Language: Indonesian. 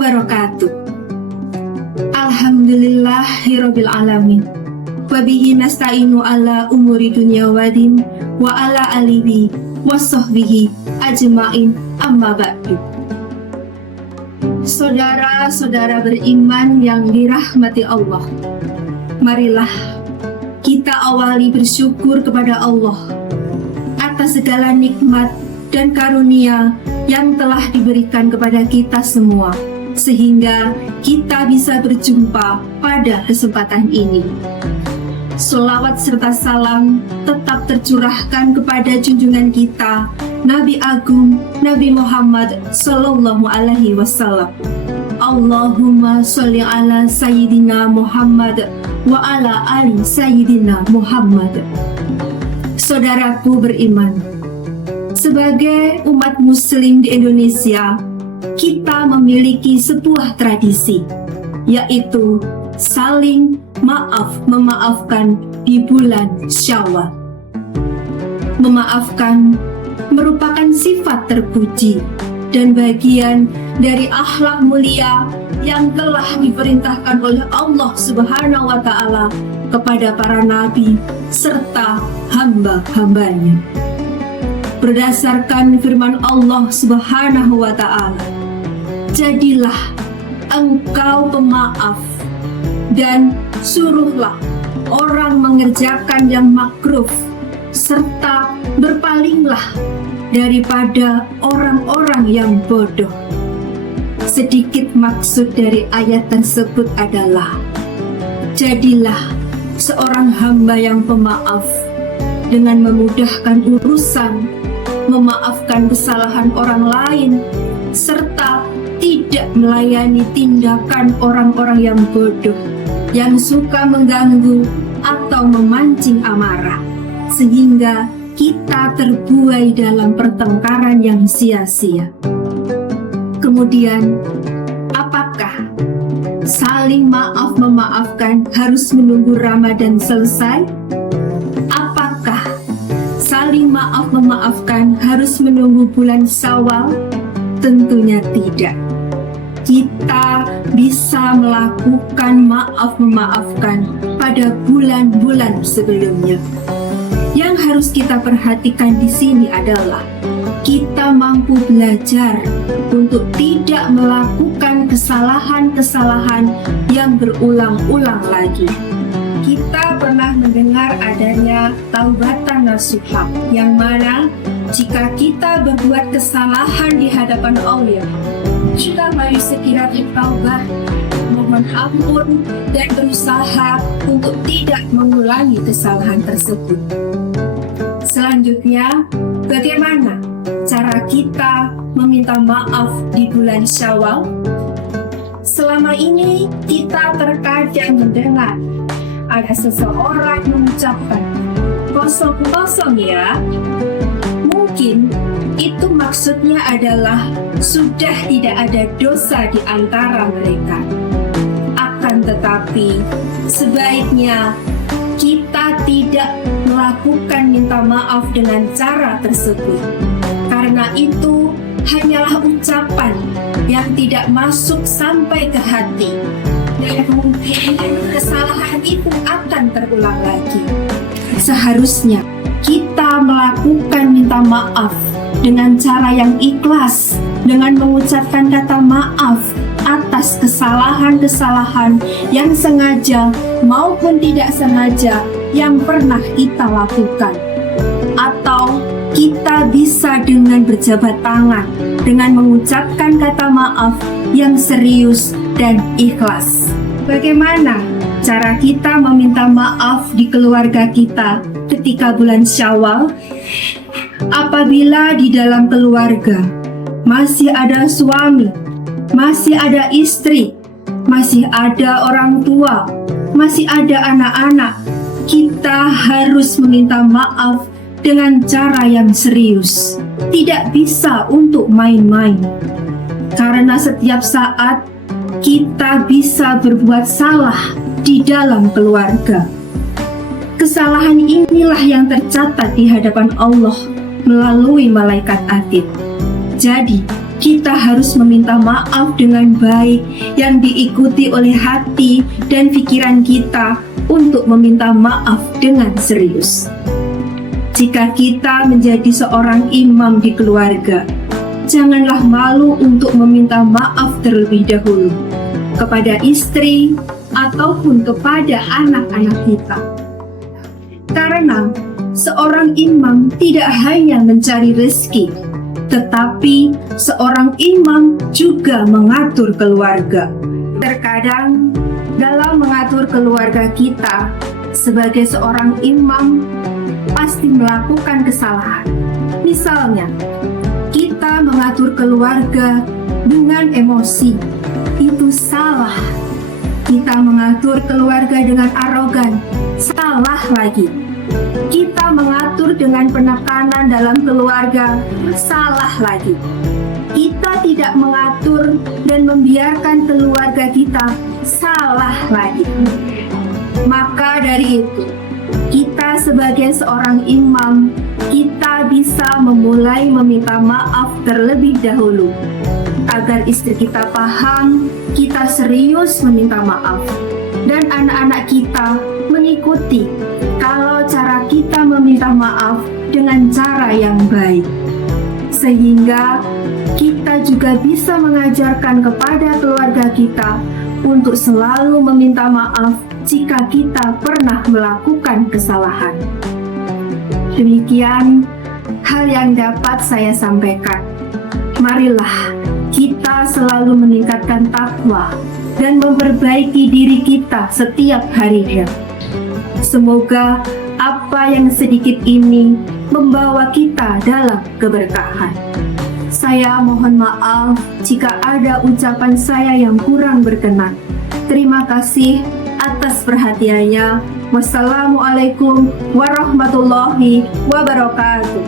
wabarakatuh. Alhamdulillahirabbil alamin. Wa bihi nasta'inu ala umuri dunya waddin wa ala alihi wasahbihi ajmain, amma ba'du. Saudara-saudara beriman yang dirahmati Allah, marilah kita awali bersyukur kepada Allah atas segala nikmat dan karunia yang telah diberikan kepada kita semua, sehingga kita bisa berjumpa pada kesempatan ini. Sholawat serta salam tetap tercurahkan kepada junjungan kita, Nabi Agung Nabi Muhammad Sallallahu Alaihi Wasallam. Allahumma sholli ala Sayyidina Muhammad wa ala ali Sayyidina Muhammad. Saudaraku beriman, sebagai umat muslim di Indonesia, kita memiliki sebuah tradisi, yaitu saling memaafkan di bulan Syawal. Memaafkan merupakan sifat terpuji dan bagian dari akhlak mulia yang telah diperintahkan oleh Allah Subhanahu wa Ta'ala kepada para nabi serta hamba-hambanya. Berdasarkan firman Allah Subhanahu wa Ta'ala, jadilah engkau pemaaf dan suruhlah orang mengerjakan yang makruh, serta berpalinglah daripada orang-orang yang bodoh. Sedikit maksud dari ayat tersebut adalah, jadilah seorang hamba yang pemaaf dengan memudahkan urusan, memaafkan kesalahan orang lain, serta tidak melayani tindakan orang-orang yang bodoh, yang suka mengganggu atau memancing amarah, sehingga kita terbuai dalam pertengkaran yang sia-sia. Kemudian, apakah saling maaf-memaafkan harus menunggu Ramadan selesai? Apakah saling maaf-memaafkan harus menunggu bulan Syawal? Tentunya tidak. Kita bisa melakukan maaf-memaafkan pada bulan-bulan sebelumnya. Yang harus kita perhatikan di sini adalah kita mampu belajar untuk tidak melakukan kesalahan-kesalahan yang berulang-ulang lagi. Kita pernah mendengar adanya taubatan nasuha, yang mana jika kita berbuat kesalahan di hadapan Allah, kita harus segera bertaubat, mohon ampun, dan berusaha untuk tidak mengulangi kesalahan tersebut. Selanjutnya, bagaimana cara kita meminta maaf di bulan Syawal? Selama ini kita terkadang mendengar ada seseorang mengucapkan kosong-kosong ya. Mungkin itu maksudnya adalah sudah tidak ada dosa di antara mereka. Akan tetapi sebaiknya kita tidak melakukan minta maaf dengan cara tersebut, karena itu hanyalah ucapan yang tidak masuk sampai ke hati, dan mungkin kesalahan itu akan terulang lagi. Seharusnya kita melakukan minta maaf dengan cara yang ikhlas, dengan mengucapkan kata maaf atas kesalahan-kesalahan yang sengaja maupun tidak sengaja yang pernah kita lakukan. Atau kita bisa dengan berjabat tangan, dengan mengucapkan kata maaf yang serius dan ikhlas. Bagaimana cara kita meminta maaf di keluarga kita ketika bulan Syawal? Apabila di dalam keluarga masih ada suami, masih ada istri, masih ada orang tua, masih ada anak-anak, kita harus meminta maaf dengan cara yang serius. Tidak bisa untuk main-main, karena setiap saat kita bisa berbuat salah di dalam keluarga. Kesalahan inilah yang tercatat di hadapan Allah melalui malaikat atid. Jadi, kita harus meminta maaf dengan baik yang diikuti oleh hati dan pikiran kita untuk meminta maaf dengan serius. Jika kita menjadi seorang imam di keluarga, janganlah malu untuk meminta maaf terlebih dahulu kepada istri ataupun kepada anak-anak kita. Karena seorang imam tidak hanya mencari rezeki, tetapi seorang imam juga mengatur keluarga. Terkadang dalam mengatur keluarga kita sebagai seorang imam pasti melakukan kesalahan. Misalnya, kita mengatur keluarga dengan emosi, itu salah. Kita mengatur keluarga dengan arogan, salah lagi. Kita mengatur dengan penekanan dalam keluarga, salah lagi. Kita tidak mengatur dan membiarkan keluarga kita, salah lagi. Maka dari itu, kita sebagai seorang imam, kita bisa memulai meminta maaf terlebih dahulu, agar istri kita paham kita serius meminta maaf, dan anak-anak kita mengikuti kalau cara kita meminta maaf dengan cara yang baik, sehingga kita juga bisa mengajarkan kepada keluarga kita untuk selalu meminta maaf jika kita pernah melakukan kesalahan. Demikian hal yang dapat saya sampaikan. Marilah kita selalu meningkatkan takwa dan memperbaiki diri kita setiap harinya. Semoga apa yang sedikit ini membawa kita dalam keberkahan. Saya mohon maaf jika ada ucapan saya yang kurang berkenan. Terima kasih atas perhatiannya. Wassalamualaikum warahmatullahi wabarakatuh.